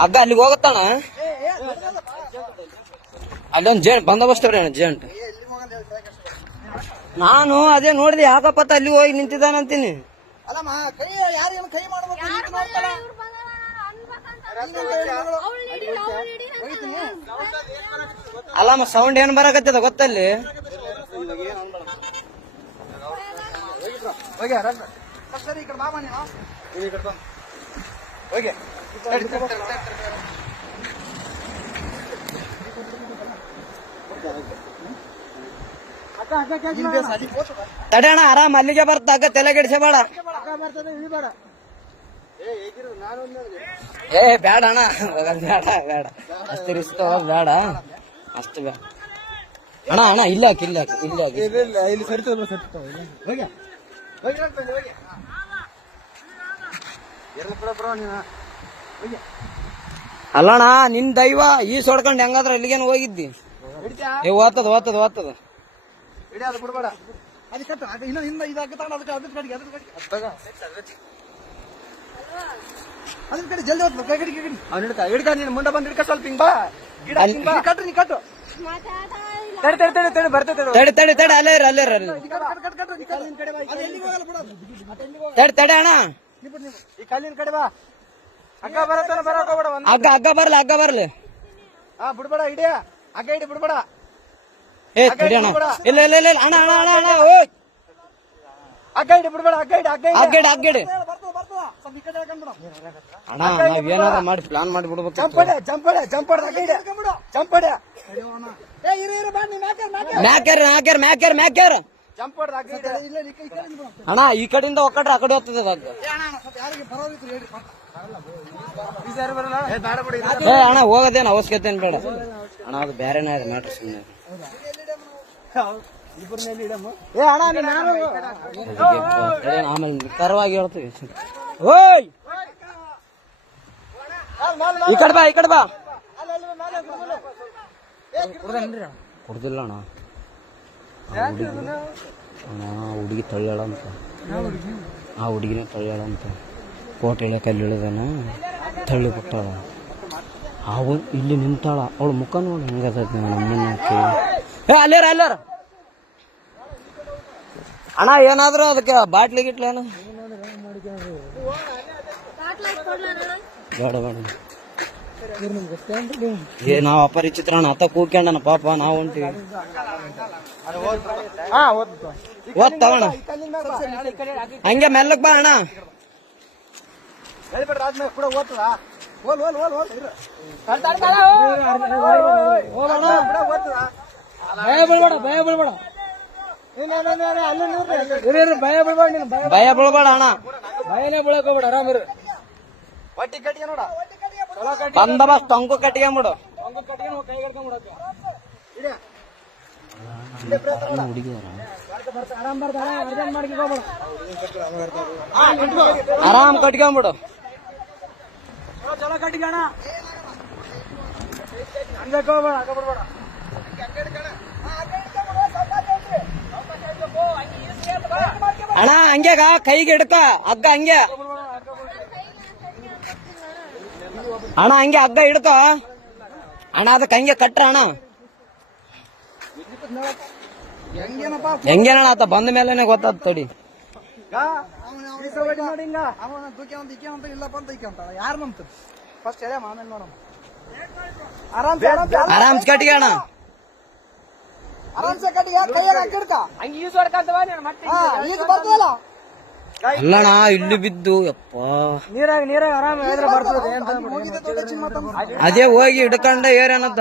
ಹಗ್ಗ ಅಲ್ಲಿಗೆ ಹೋಗತ್ತಾನ ಅಲ್ಲೊಂದ್ ಜೇಂಟ್ ಬಂದೋಬಸ್ತ್ ಅವ್ರಿ ಜೇಂಟ್. ನಾನು ಅದೇ ನೋಡಿದೆ ಯಾಕಪ್ಪತ್ತ ಅಲ್ಲಿ ಹೋಗಿ ನಿಂತಿದ್ದಾನಂತೀನಿ. ಅಲ್ಲಮ್ಮ ಸೌಂಡ್ ಏನ್ ಬರಕತ್ತದ ಗೊತ್ತಲ್ಲಿ. ತಡೆಯಣ ಆರಾಮ್ ಅಲ್ಲಿಗೆ ಬರ್ತ ಹಗ್ಗ ತಲೆ ಕೆಡಿಸಬೇಡ. ಏ ಬೇಡ ಅಣ್ಣ ಬೇಡ ಬೇಡ ಅಷ್ಟು ರಿಸ್ಕ್ ತಗೋದ್ ಬೇಡ ಅಷ್ಟು ಬೇಡ ಅಣ್ಣ. ಅಣ್ಣ ಇಲ್ಲ ಇಲ್ಲ ಇಲ್ಲಿ ಅಲ್ಲಣ್ಣ ನಿನ್ ದೈವ ಈ ಸೊಡ್ಕೊಂಡ್ ಹೆಂಗಾದ್ರ ಎಲ್ಲಿಗೇನು ಹೋಗಿದ್ದಿ. ಓದ್ತದ ಓದ್ತದ ಓದ್ತದ ಬಿಡ್ಬೇಡ. ಅದ್ರ ಕಡೆ ಜಲ್ದಿ ಹಿಡ್ಕ ನೀನು ಮುಂದೆ ಬಂದ್ ಹಿಡ್ಕ ಸ್ವಲ್ಪ ಹಿಂಗ್ ಬಾ. ಕಟ್ರಿ ನೀ ಕಟ್ಟು. ತಡಿ ತಡಿ ತಡಿ ಅಲ್ಲೇ ಅಲ್ಲೇ ತಡಿ ತಡಿ ಅಣ್ಣ. ಈ ಕಲ್ಲಿನ ಕಡೆ ಬಾ. ಹಗ್ಗ ಬರತ್ತ ಬರಕೋಬೇಡ. ಹಗ್ಗ ಬರ್ಲಿ ಹಗ್ಗ ಬರ್ಲಿ. ಬಿಡ್ಬೇಡ ಹಿಡಿಯ ಹಗ್ಗ ಹಿಡಿ ಬಿಡ್ಬೇಡ. ಏ ತಡಿ ಅಣ್ಣ. ಇಲ್ಲ ಇಲ್ಲ ಇಲ್ಲ ಅಣ್ಣ ಅಣ್ಣ ಅಣ್ಣ ಅಣ್ಣ ಹಗ್ಗ ಹಿಡಿ ಬಿಡ್ಬೇಡ. ಹಗ್ಗ ಹಿಡಿ ಹಗ್ಗ ಹಿಡಿ ಹಗ್ಗ ಹಿಡಿ ಅಣ್ಣ. ನಾವೇನಾರ ಮಾಡಿ ಪ್ಲಾನ್ ಮಾಡಿ ಬಿಡ್ಬೇಕು. ಜಂಪಡೆ ಜಂಪಡೆ ಜಂಪಡೆ ಹಗ್ಗ ಹಿಡಿ ಜಂಪಡೆ. ಮ್ಯಾಕ್ಯಾರ ಅಣ್ಣ ಈ ಕಡೆಯಿಂದ ಒಕ್ಕಟ್ರೆ ಆ ಕಡೆ ಹೋಗ್ತದೆ ಹಗ್ಗ. ಏ ಅಣ್ಣ ಹೋಗೋದೇನು ಅವಶ್ಯಕತೆ ಏನ್ ಬೇಡ ಅಣ್ಣ. ಅದು ಬೇರೆನೇ ಇದೆ ಮ್ಯಾಟ್ರ್ ಸುಮ್ಮನೆ. ಆಮೇಲೆ ನಿಖರವಾಗಿ ಹೇಳ್ತೀವಿ. ಓಯ್ ಈ ಕಡೆ ಬಾ ಈ ಕಡೆ ಬಾ. ಕೊಡ್ದಿಲ್ಲ ಅಣ್ಣ. ಹುಡುಗಿ ತಳ್ಳ್ಯಾಳ ಅಂತ. ಆ ಹುಡುಗಿನೇ ತಳ್ಳ್ಯಾಳ ಅಂತ. ಕೋಟೆ ಇಳ ಕಲ್ಲಿ ಇಳಿದಾನ ತಳ್ಳಿ ಬಿಟ್ಟಾಳ. ಅವನು ಇಲ್ಲಿ ನಿಂತಾಳ. ಅವಳು ಮುಖ ನೋಡಿ ಹೆಂಗದ ನಮ್ಮನ್ನಕ್ಕೆ. ಅಲ್ಲಾರ ಅಲ್ಲಾರ ಅಣ್ಣ ಏನಾದ್ರು ಅದಕ್ಕೆ ಬಾಟ್ಲಿ ಗಿಟ್ಲಿ ಏನು ಬೇಡ ಬೇಡ. ಏ ನಾವ್ ಅಪರಿಚಿತ್ರ ಅಣ್ಣ ಅತ್ತ ಕೂಗ್ಕೊಂಡನ ಪಾಪ ನಾವು ಹೊಂಟಿವಿ. ಓದ್ತಾವಣ್ಣ ಹಂಗೆ ಮೆಲ್ಲಕ್ ಬಾ ಅಣ್ಣ. ಭಯ ಬೀಳ್ಬೇಡ ಅಣ್ಣ. ಭಯನೇ ಬೀಳಕ್ ಹೋಗ್ಬೇಡ ಆರಾಮ. ಬಂದೋಬಸ್ತ್ ಟೊಂಕು ಕಟ್ಕೊಂಬಿಡು. ಆರಾಮ್ ಕಟ್ಕೊಂಬಿಡು. ಅಣ್ಣ ಹಂಗೆ ಕೈಗೆ ಹಿಡ್ಕ ಹಗ್ಗ ಹಂಗೆ ಅಣ್ಣ ಹಂಗೆ ಹಗ್ಗ ಹಿಡ್ಕ ಅಣ್ಣ. ಅದಕ್ಕೆ ಹಂಗೆ ಕಟ್ರ ಅಣ್ಣ. ಹೆಂಗೇನಣ್ಣ ಆತ ಬಂದ ಮೇಲೆನೆ ಗೊತ್ತಾದ. ತಡಿ ಆರಾಮ್ಸ್ ಕಟ್ಟಿಗೆ ಅಣ್ಣ. ಅಲ್ಲಣ್ಣ ಇಲ್ಲಿ ಬಿದ್ದು ಯಪ್ಪ ನೀರಾಗ ಆರಾಮ ಅದೇ ಹೋಗಿ ಹಿಡ್ಕೊಂಡ ಏರೇನತ್ತ.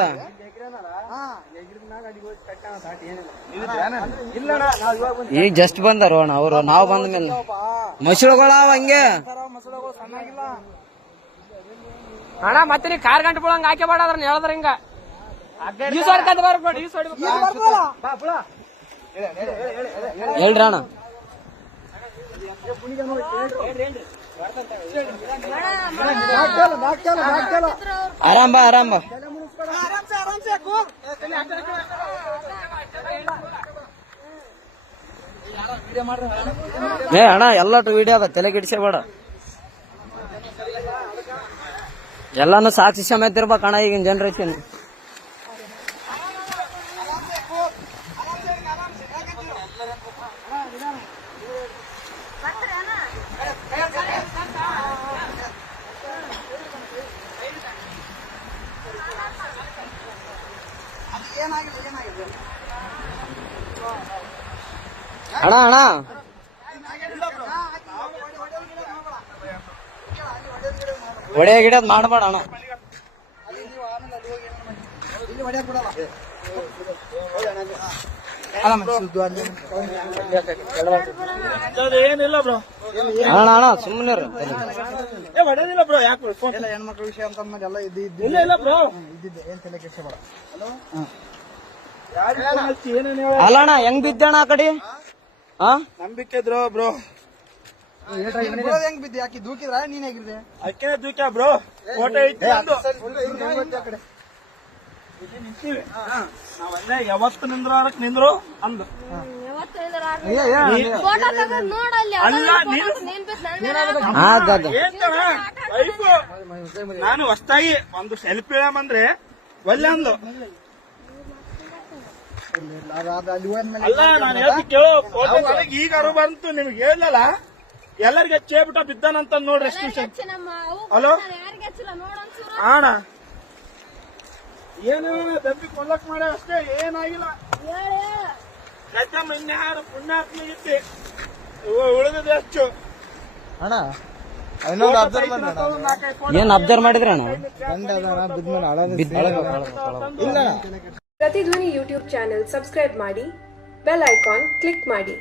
ಈಗ ಜಸ್ಟ್ ಬಂದಾರ ಅಣ್ಣ ಅವರು. ನಾವು ಬಂದ ಮೇಲೆ ಮಸಳುಗಳ ಹಂಗೆ ಅಣ್ಣ. ಮತ್ತೆ ನೀ ಕಾರ್ ಗಂಟೆ ಬಿಡಂಗ ಹಾಕಿ ಬೇಡ ಅದ್ರ ಹೇಳಿದ್ರ ಹಿಂಗ ಹೇಳ್ರಿ ಅಣ್ಣ. ಆರಾಮ್ ಬಾ ಆರಾಮ್ ಬಾ. ಏ ಅಣ್ಣ ಎಲ್ಲಟು ವಿಡಿಯೋ ಅದ ತಲೆ ಕೆಡಿಸಬೇಡ. ಎಲ್ಲಾನು ಸಾಕ್ಷಿ ಸಮೇತ ಇರ್ಬೇಕಣ್ಣ ಈಗಿನ ಜನರೇಷನ್. ಅಣ್ಣ ಅಣ್ಣ ಒಡೆ ಗಿಡದ್ ಮಾಡಬೇಡ ಅಣ್ಣ. ಏನಿಲ್ಲ ಬ್ರೋ, ಅಣ್ಣ ಅಣ್ಣ ಸುಮ್ಮನೆ ಹೊಡೆದಿಲ್ಲ ಬ್ರೋ. ಯಾಕೆ ಹೆಣ್ಮಕ್ಳ ವಿಷಯ ಅಂತ ಎಲ್ಲ ಇಲ್ಲ ಇಲ್ಲ ಬ್ರೋ, ಇದ್ದಿದ್ದೆ ಏನ್ ತಲೆ ಕೆಡ್ಸ್ಕೊಬೇಡ. ಏನೇನು ಹೇಳ ಅಲ್ಲ ಅಣ್ಣ ಹೆಂಗ್ ಬಿದ್ದಣ್ಣ ಆ ಕಡೆ? ಹಾ ನಂಬಿಕೆ ಇದ್ರು ಬ್ರೋ. ಹೆಂಗ್ ಬಿದ್ದೆ? ಯಾಕೆ ದೂಕಿದ್ರ ನೀನ್ ಹೇಗಿದ್ದೆ? ಅಕ್ಕೇನೆ ದೂಕ್ಯ ಬ್ರೋ. ಫೋಟೋ ಐತಿ ಒಂದು. ನಿಂತೀವಿ ನಾವಲ್ಲೇ ಯಾವತ್ತು ನಿಂದ್ರು ಅಂದು. ವೈಫ್ ನಾನು ಹೊಸ್ತಾಗಿ ಒಂದು ಸೆಲ್ಫಿ ಇಳಂದ್ರೆ ಒಲ್ಲೆ ಅಂದು. ಅಲ್ಲ ನಾನು ಹೇಳ್ತಿ ಕೇಳು, ಫೋಟೋ ನನಗೆ ಈಗ ಅರು ಬಂತು, ನಿಮ್ಗೆ ಹೇಳಲ್ಲ ಎಲ್ಲರಿಗೆ ಚೇಬಿಟ ಬಿದ್ದಾನಂತ ನೋಡ್ರಿ. ಎಕ್ಸ್ಕ್ಯೂಷನ್ ಹಲೋ ಅಣ್ಣ, ಏನು ದಬ್ಬಿ ಕೊಲ್ಲಕ್ ಮಾಡ ಅಷ್ಟೇ, ಏನಾಗಿಲ್ಲ. ಇನ್ಯಾರು ಪುಣ್ಯಾತ್ಮಿಗಿತ್ತಿ ಉಳಿದಿದೆ ಹೆಚ್ಚು. ಅಣ್ಣ ಏನ್ ಅಬ್ಸರ್ವ್ ಮಾಡಿದ್ರಿ ಅಣ್ಣ? ಪ್ರತಿಧ್ವನಿ ಯೂಟ್ಯೂಬ್ ಚಾನೆಲ್ ಸಬ್ಸ್ಕ್ರೈಬ್ ಮಾಡಿ, ಬೆಲ್ ಐಕಾನ್ ಕ್ಲಿಕ್ ಮಾಡಿ.